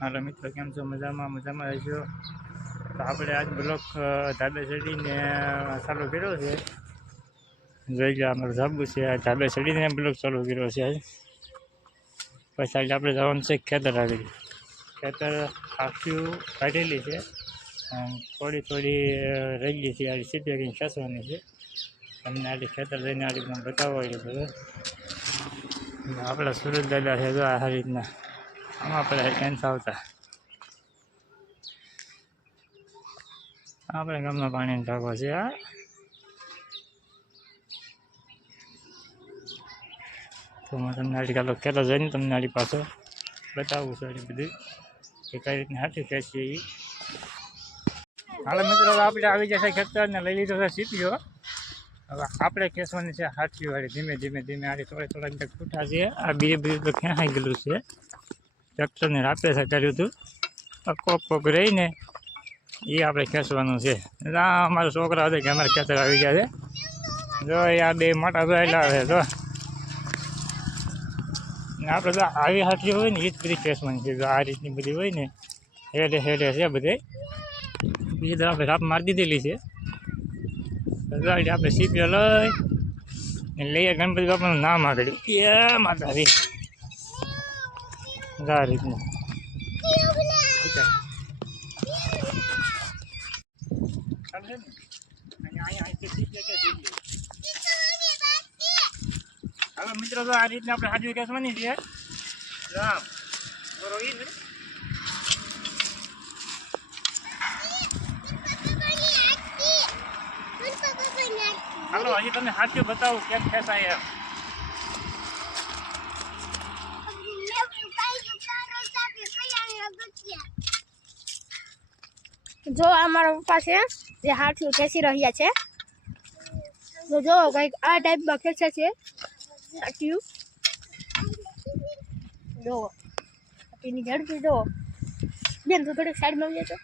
હાલો મિત્રો, કેમ છો? મજામાં રહેજો. તો આપણે આજ બ્લોક ધાબે ચડીને ચાલુ કર્યો છે. જોઈ લો, અમારું ધાબુ છે. આ ધાબે ચડીને બ્લોક ચાલુ કર્યો છે આજ. પછી આપણે જવાનું છે ખેતર આગળ. ખેતર આખું કાઢેલી છે, થોડી રહી ગઈ છે. આ સીધી કંઈ ખેંચવાની છે. તમને આટલી ખેતર જઈને આ રીતના બતાવવા હોય બધું. આપણા સુરત દાદા છે જો આ રીતના. આમાં આપણે ટેન્સ આવતા આપણે ગામના પાણીનો ટાંકો છે. આ તો હું તમને આટલી કાલો ખેતર જઈને તમને આટલી પાછો બતાવું છું એટલી બધી કે કઈ રીતની હાથી ખેંચીએ એ. હાલો મિત્રો, આપણે આવી જશે ખેતરને લઈ લીધો છે સીપીઓ. હવે આપણે ખેંચવાની છે હાથીઓ વાળી. ધીમે ધીમે આડી થોડાક છૂટા છે. આ બીજું તો ખેંચાઈ ગયેલું છે. ટ્રેક્ટરને રાપે છે કર્યું હતું. કોક રહીને એ આપણે ખેંચવાનું છે. અમારા છોકરા હતા કે અમારે ખેતર આવી ગયા છે. જો આ બે મોટા જોયેલા આવે તો આપણે તો આવી હાથીઓ હોય ને એ જ બધી ખેંચવાની છે. જો આ રીતની બધી હોય ને હેડે છે બધે. બીજી તરફ આપણે રાપ મારી દીધેલી છે. આપણે સીપીઓ લઈએ ગણપતિ બાપાનું નામ આગળ એ માતાજી આ રીતનું. હવે મિત્રો તો આ રીતના આપણે હાજરી ખેંચવાની છે. રામ બરોબર. હાલો હજી તમને હાથીઓ બતાવું કેમ ખેંચાય એમ. જો અમારા પપ્પા છે જે હાથીઓ ખેંચી રહ્યા છે. તો જો કંઈક આ ટાઈપમાં ખેંચે છે હાથીઓ. જો હાથીની ઝડપી જો બેન તો થોડીક સાઈડમાં આવી તો.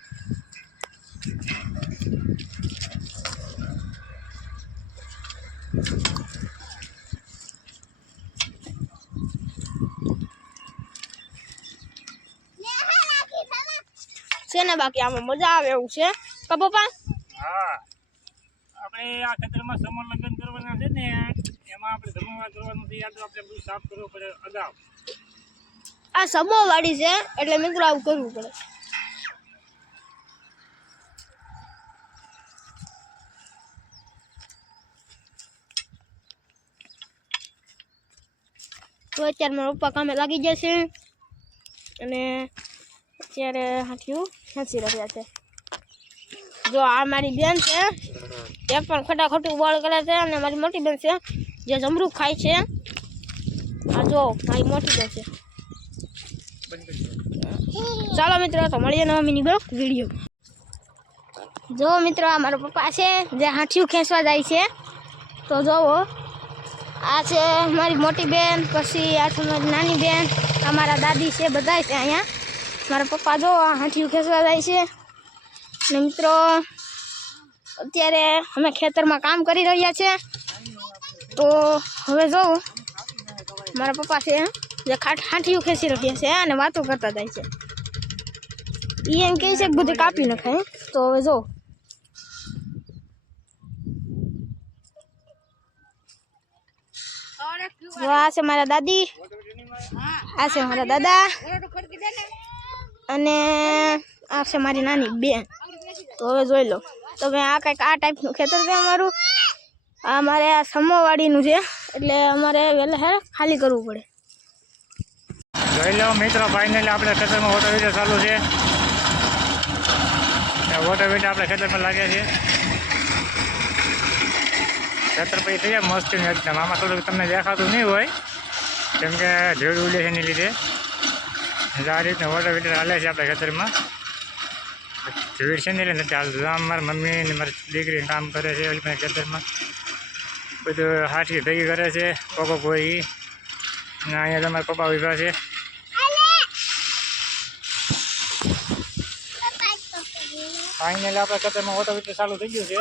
છે ને બાકી આમાં મજા આવે એવું છે કા પપ્પા? હા, આપણે આ ખેતરમાં સમર લગ્ન કરવાના છે ને એમાં આપણે જમવા કરવાનું છે. યાદ આપણે બધું સાફ કરવું પડે અગાઉ. આ સમો વાળી છે એટલે મિત્રો આવું કરવું પડે. તો અત્યારે મારા પપ્પા કામે લાગી ગયા છે અને અત્યારે હાથીઓ ખેંચી રહ્યા છે. જો આ મારી બેન છે એ પણ ખટાખટું બળ કરે છે અને મારી મોટી બેન છે જે જમરૂખ ખાય છે. આ જો મારી મોટી બેન છે. ચાલો મિત્રો, તો મળીએ નવા મિની બ્લોગ વિડીયો. જો મિત્રો, આ મારા પપ્પા છે જે હાથીઓ ખેંચવા જાય છે. તો જોવો, આ છે મારી મોટી બેન, પછી આ છે મારી નાની બેન, અમારા દાદી છે, બધા છે અહીંયા. મારા પપ્પા જો આ હાથીઓ ખેંચવા જાય છે. ને મિત્રો અત્યારે અમે ખેતરમાં કામ કરી રહ્યા છે. તો હવે જોઉં મારા પપ્પા છે જે હાથીઓ ખેંચી રહ્યા છે અને વાતો કરતા જાય છે. એ એમ કહે છે કે બધું કાપી નખાય. તો હવે જો આ છે મારા દાદી, આ છે મારા દાદા અને આ છે મારી નાની બેન. તો હવે જોઈ લો તમે, આ કંઈક આ ટાઈપનું ખેતર છે અમારું. આ અમારે આ સમોવાડીનું છે એટલે અમારે વહેલા ખાલી કરવું પડે. જોઈ લો મિત્રો, ફાઇનલી આપણે ખેતરમાં વોટર વીટર ચાલુ છે. વોટર વીટર આપણે ખેતરમાં લાગે છે. ખેતર પછી થઈ જાય મસ્ત એકદમ. આમાં થોડુંક તમને દેખાતું નહીં હોય કેમ કે ઝેડ ઉડે છે એની લીધે. આ રીતના વોટર વીટર હાલે છે આપણે ખેતરમાં. ઝેડ છે ને એટલે નથી હાલતું. આમ મારી મમ્મી ને મારી દીકરી કામ કરે છે ઓલી ખેતરમાં. બધું હાથી ભેગી કરે છે કોકો કોઈ. અને અહીંયા તમારા પપ્પા ઉભા છે. ફાઇનલી આપણે ખેતરમાં વોટર વીટર ચાલુ થઈ ગયું છે.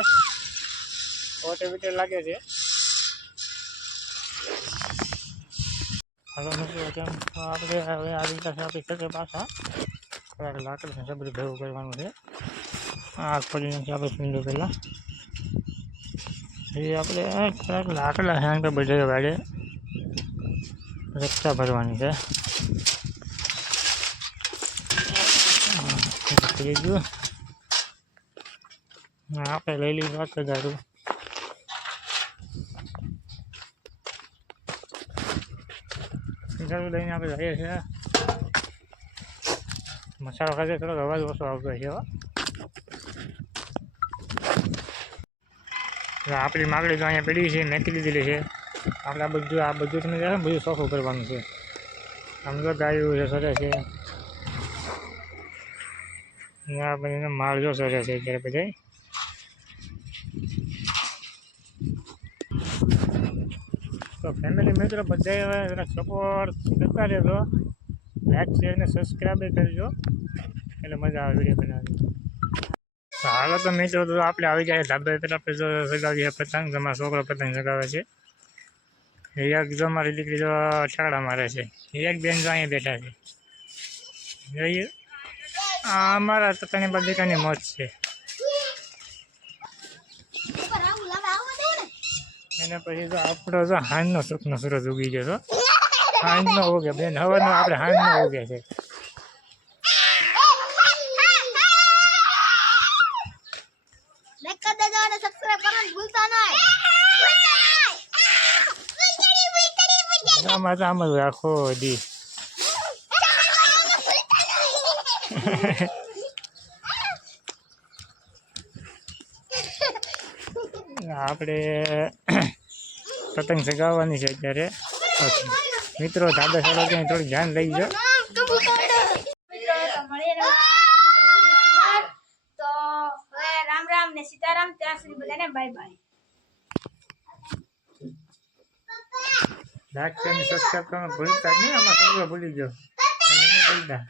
વોટર વીટર લાગે છે. હવે મિત્રો આપણે હવે આવી ગયા છે આપણી ખેતર પાછા. થોડાક લાકડું છે બધું ભેગું કરવાનું છે. આગ પડી નથી આપણે પીંડો પહેલાં એ આપણે થોડાક લાકડા છે કે બધે વાડે રસ્તા ભરવાની છે. થઈ ગયું આપણે લઈ લીધું વાત દારૂ. દારૂ લઈને આપણે જઈએ છીએ. મસાલો ખાતે થોડોક અવાજ ઓછો આવતો છે. આપણી માગડી તો અહીંયા પડી છે, મેકી લીધેલી છે. આપણે આ બધું તમે જાઓ ને બધું ચોખ્ખું કરવાનું છે. આમ તો ગાયું છે, સરે છે. આ બધાને માળજો સરે છે અત્યારે બધા. તો ફેમિલી મિત્રો બધા જરા સપોર્ટ કરતા રહેજો. લાઈક શેર ને સબસ્ક્રાઈબ કરજો એટલે મજા આવે વિડીયો બનાવવાની. હાલો તો મિત્રો તો આપણે આવી જાય ધાબે પેલા આપણે જો સગાવીએ પતંગ. તમારો છોકરો પતંગ સગાવે છે. એક જો મારી દીકરી જો ઠાકડા મારે છે. એક બેન જો અહીંયા બેઠા છે. જોઈએ આ અમારા પતંગની બધી મોજ છે. એને પછી તો આપણો જો હાંજનો સુખનો સૂરજ ઉગી ગયો છો. હાંજનો ઉગે બેન, હવાનો આપણે હાંજનો ઉગે છે. આમાં તો આમ જ આખો દી આપણે પતંગ ચગાવવાની છે અત્યારે. મિત્રો ધાબે સાડો ત્યાં થોડું ધ્યાન લઈ જાઓ. તો હવે રામ રામ ને સીતારામ. ત્યાં સુધી બધાને બાય બાય. લાઈક અને સબસ્ક્રાઈબ કરવાનું ભૂલતા જ નહીં. આમાં છોકરો ભૂલી ગયો. ભૂલતા